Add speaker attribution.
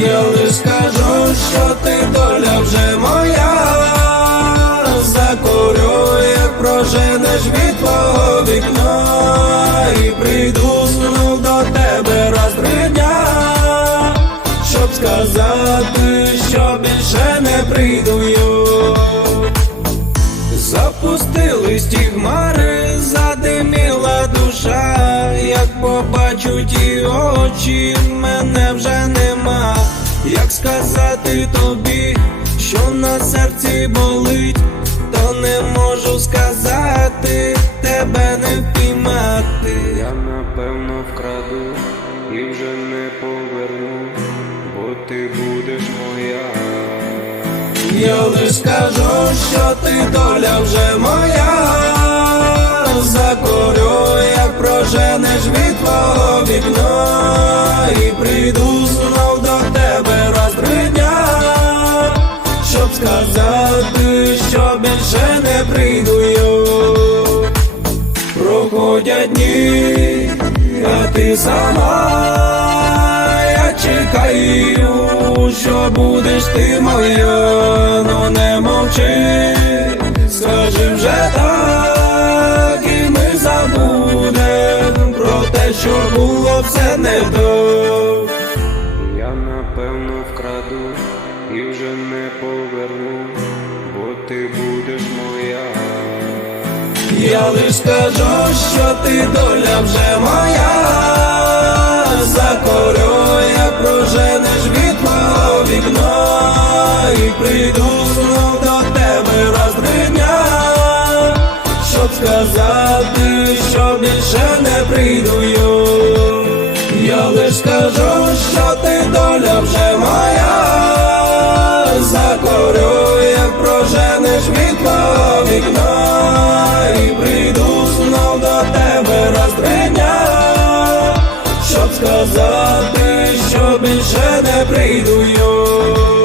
Speaker 1: Я лиш скажу, що ти доля вже моя, закурю, як проженеш від твого вікна, і прийду знов до тебе раз три дня, щоб сказати, що більше не прийду. Запустились ті хмари, задиміла душа, як побачу ті очі, мене вже нема. Як сказати тобі, що на серці болить, то не можу сказати, тебе не впіймати.
Speaker 2: Я напевно вкраду і вже не поверну, бо ти будеш моя.
Speaker 1: Я лиш скажу, що ти доля вже моя, проженеш від твого вікна, і прийду знов до тебе раз три дня, щоб сказати, що більше не прийду я. Проходять дні, а ти сама, я чекаю, що будеш ти моя, но не мовчи, скажи вже так, що було все не то.
Speaker 2: Я напевно вкраду і вже не поверну, бо ти будеш моя.
Speaker 1: Я лиш скажу, що ти доля вже моя, закорю, як проженеш від мого вікна, і прийду сказати, що більше не прийду. я. Лиш скажу, що ти доля вже моя, закорю, як проженеш мого вікна, і прийду знов до тебе раз три дня, щоб сказати, що більше не прийду. я.